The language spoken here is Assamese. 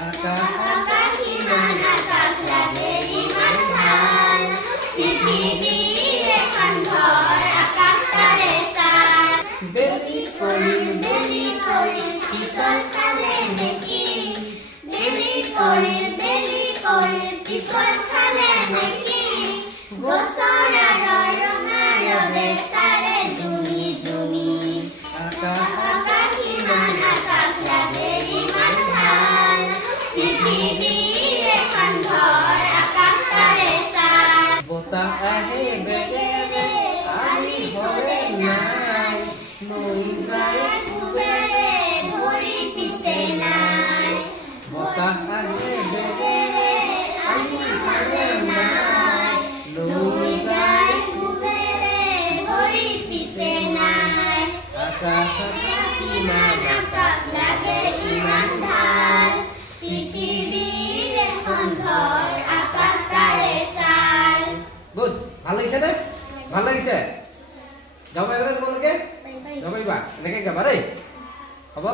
আকাশ ইমান আকাশ লাগে ইমান ভাল পৃথিৱীৰ এখন ঘৰ আকাশ তাৰে চাল বেলি পৰিল পিছত খালে নেকি বেলি পৰিল পিছত খালে নেকি গছৰ আৰৰ ৰঙা ৰ'দে চালে জুমি জুমি আকাশ ইমান আকাশ লাগে ইমান ভাল পৃথিৱীৰ এখন ঘৰ আকাশ তাৰে চাল বতাহ আহে বেগেৰে আমি ঘৰে নাই নৈ যায় কুবেৰে ভৰি পিছে নাই বতাহ আহে বেগেৰে আমি ঘৰে নাই নৈ যায় কুবেৰে ভৰি পিছে নাই আকাশ ইমান আকাশ লাগে ইমান ভাল পৃথিৱীৰ এখন ঘৰ আকাশ তাৰে চাল গুড ভাল লাগিছে নে ভাল লাগিছে গাব পাৰিবানে তোমালোকে গাব পাৰিবা এনেকৈ গাবা দেই হ'ব